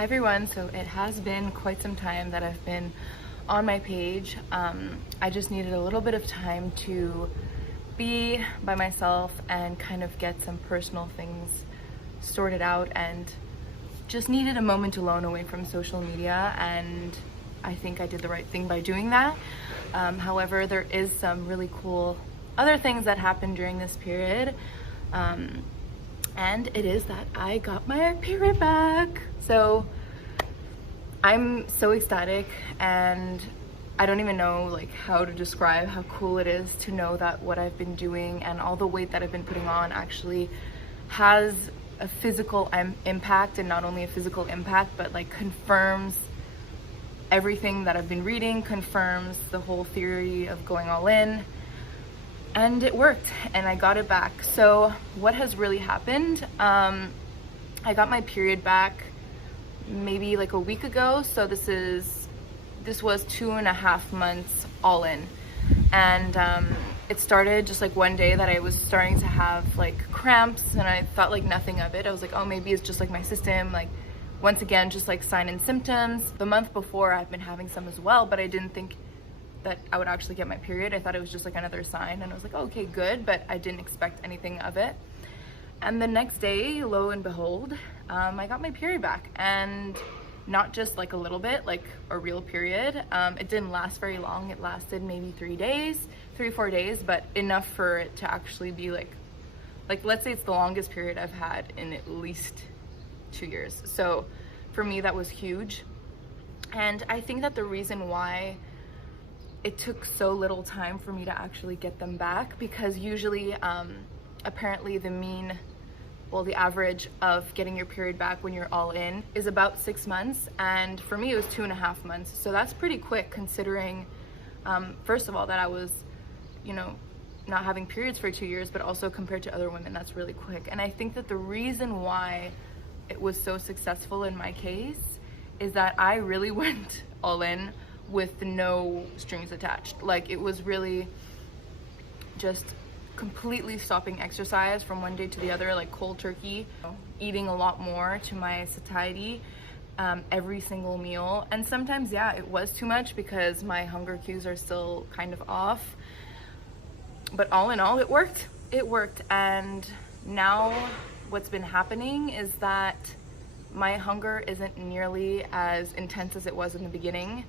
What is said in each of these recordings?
Hi everyone, so it has been quite some time that I've been on my page. I just needed a little bit of time to be by myself and kind of get some personal things sorted out, and just needed a moment alone away from social media, and I think I did the right thing by doing that. However, there is some really cool other things that happened during this period. And it is that I got my period back. So I'm so ecstatic, and I don't even know like how to describe how cool it is to know that what I've been doing and all the weight that I've been putting on actually has a physical impact, and not only a physical impact, but like confirms everything that I've been reading, confirms the whole theory of going all in. And it worked, and I got it back. So what has really happened, I got my period back maybe like a week ago. So this was 2.5 months all in. And it started just like one day that I was starting to have like cramps, and I thought like nothing of it. I was like, oh, maybe it's just like my system, like once again, just like sign and symptoms. The month before I've been having some as well, but I didn't think that I would actually get my period. I thought it was just like another sign, and I was like, oh, okay, good, but I didn't expect anything of it. And the next day, lo and behold, I got my period back, and not just like a little bit, like a real period. It didn't last very long. It lasted maybe 3 days, 3-4 days, but enough for it to actually be like let's say it's the longest period I've had in at least 2 years. So for me, that was huge. And I think that the reason why it took so little time for me to actually get them back, because usually apparently the average of getting your period back when you're all in is about 6 months, and for me it was 2.5 months. So that's pretty quick, considering first of all that I was not having periods for 2 years, but also compared to other women, that's really quick. And I think that the reason why it was so successful in my case is that I really went all in with no strings attached. Like, it was really just completely stopping exercise from one day to the other, like cold turkey, eating a lot more to my satiety every single meal. And sometimes, yeah, it was too much because my hunger cues are still kind of off, but all in all, it worked. And now what's been happening is that my hunger isn't nearly as intense as it was in the beginning.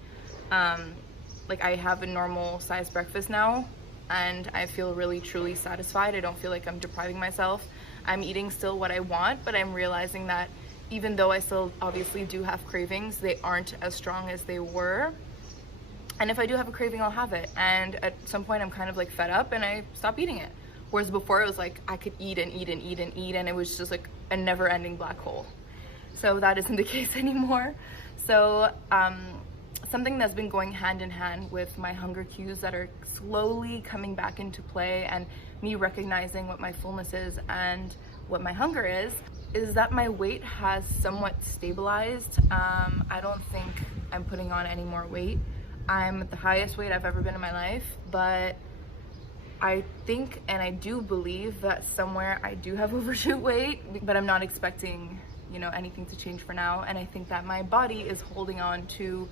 Like, I have a normal sized breakfast now, and I feel really truly satisfied. I don't feel like I'm depriving myself. I'm eating still what I want, but I'm realizing that even though I still obviously do have cravings, they aren't as strong as they were. And if I do have a craving, I'll have it. And at some point I'm kind of like fed up and I stop eating it. Whereas before it was like I could eat and eat and eat and eat, and it was just like a never ending black hole. So that isn't the case anymore. So something that's been going hand in hand with my hunger cues that are slowly coming back into play, and me recognizing what my fullness is and what my hunger is that my weight has somewhat stabilized. I don't think I'm putting on any more weight. I'm at the highest weight I've ever been in my life, but I think, and I do believe that somewhere I do have overshoot weight, but I'm not expecting, anything to change for now. And I think that my body is holding on to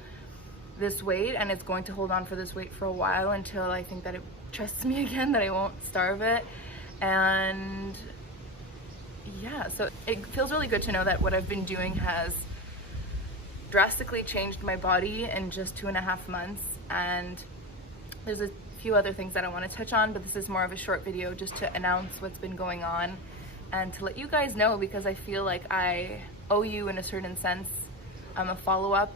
this weight, and it's going to hold on for this weight for a while, until I think that it trusts me again, that I won't starve it. And yeah, so it feels really good to know that what I've been doing has drastically changed my body in just 2.5 months. And there's a few other things that I want to touch on, but this is more of a short video just to announce what's been going on and to let you guys know, because I feel like I owe you, in a certain sense, a follow-up,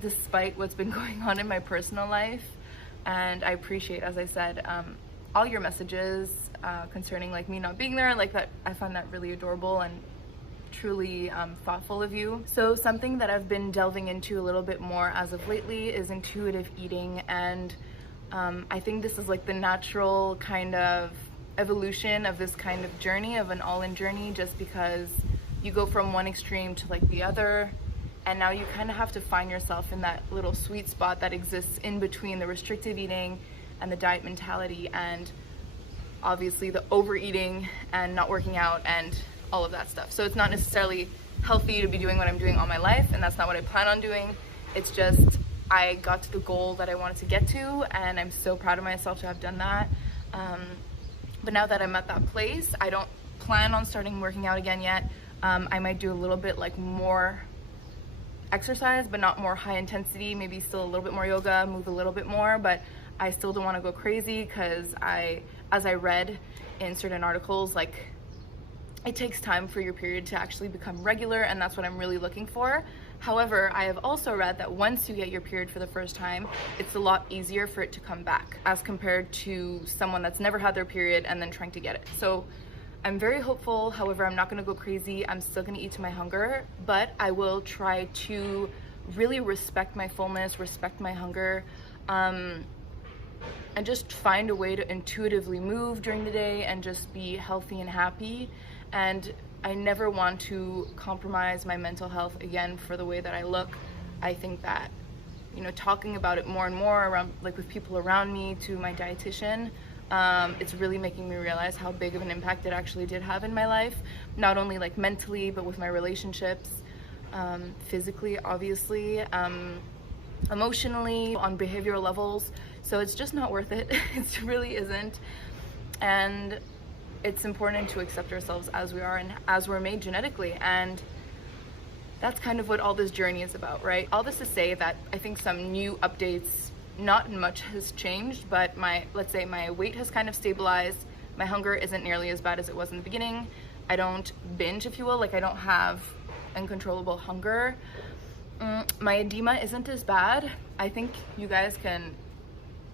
despite what's been going on in my personal life. And I appreciate, as I said, all your messages concerning like me not being there, like that. I find that really adorable and truly thoughtful of you. So something that I've been delving into a little bit more as of lately is intuitive eating, and I think this is like the natural kind of evolution of this kind of journey, of an all-in journey, just because you go from one extreme to like the other, and now you kind of have to find yourself in that little sweet spot that exists in between the restrictive eating and the diet mentality, and obviously the overeating and not working out and all of that stuff. So it's not necessarily healthy to be doing what I'm doing all my life, and that's not what I plan on doing. It's just I got to the goal that I wanted to get to, and I'm so proud of myself to have done that. But now that I'm at that place, I don't plan on starting working out again yet. I might do a little bit like more exercise, but not more high intensity, maybe still a little bit more yoga, move a little bit more, but I still don't want to go crazy because as I read in certain articles, like it takes time for your period to actually become regular, and that's what I'm really looking for. However, I have also read that once you get your period for the first time, it's a lot easier for it to come back as compared to someone that's never had their period and then trying to get it. So I'm very hopeful. However, I'm not going to go crazy. I'm still going to eat to my hunger, but I will try to really respect my fullness, respect my hunger, and just find a way to intuitively move during the day and just be healthy and happy. And I never want to compromise my mental health again for the way that I look. I think that, you know, talking about it more and more around, like with people around me, to my dietitian, it's really making me realize how big of an impact it actually did have in my life, not only like mentally, but with my relationships, physically, obviously, emotionally, on behavioral levels. So it's just not worth it. It really isn't. And it's important to accept ourselves as we are and as we're made genetically, and that's kind of what all this journey is about, right? All this to say that I think some new updates, not much has changed, but let's say my weight has kind of stabilized. My hunger isn't nearly as bad as it was in the beginning. I don't binge, if you will, like I don't have uncontrollable hunger. My edema isn't as bad. I think you guys can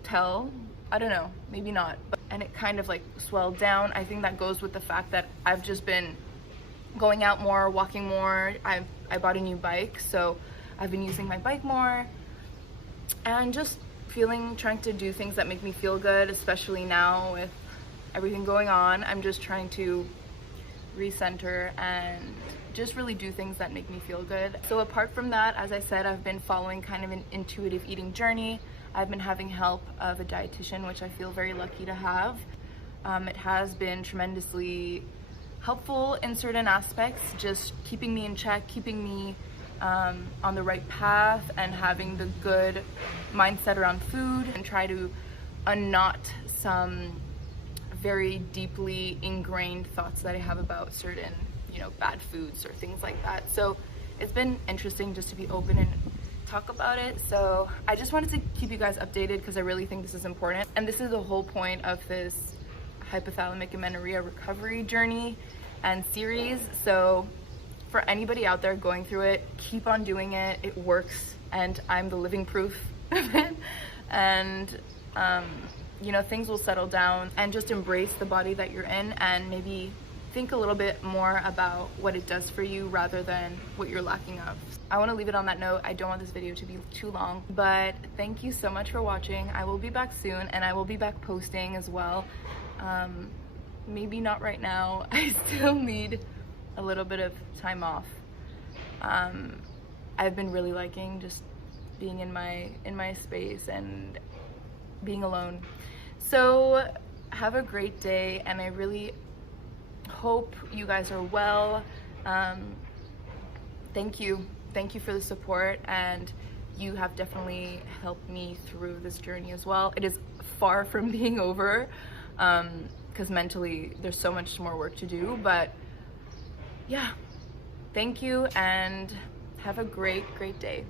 tell. I don't know, maybe not. And it kind of like swelled down. I think that goes with the fact that I've just been going out more, walking more. I bought a new bike, so I've been using my bike more and just trying to do things that make me feel good, especially now with everything going on. I'm just trying to recenter and just really do things that make me feel good. So apart from that, as I said, I've been following kind of an intuitive eating journey. I've been having help of a dietitian, which I feel very lucky to have. It has been tremendously helpful in certain aspects, just keeping me in check, keeping me on the right path, and having the good mindset around food, and try to unknot some very deeply ingrained thoughts that I have about certain, you know, bad foods or things like that. So it's been interesting just to be open and talk about it. So I just wanted to keep you guys updated because I really think this is important, and this is the whole point of this hypothalamic amenorrhea recovery journey and series. So for anybody out there going through it, keep on doing it. It works, and I'm the living proof of it. And you know, things will settle down, and just embrace the body that you're in, and maybe think a little bit more about what it does for you rather than what you're lacking of. I want to leave it on that note. I don't want this video to be too long, but thank you so much for watching. I will be back soon, and I will be back posting as well. Maybe not right now. I still need a little bit of time off. I've been really liking just being in my space and being alone. So have a great day, and I really hope you guys are well. Thank you for the support, and you have definitely helped me through this journey as well. It is far from being over, because mentally there's so much more work to do, but yeah, thank you, and have a great day.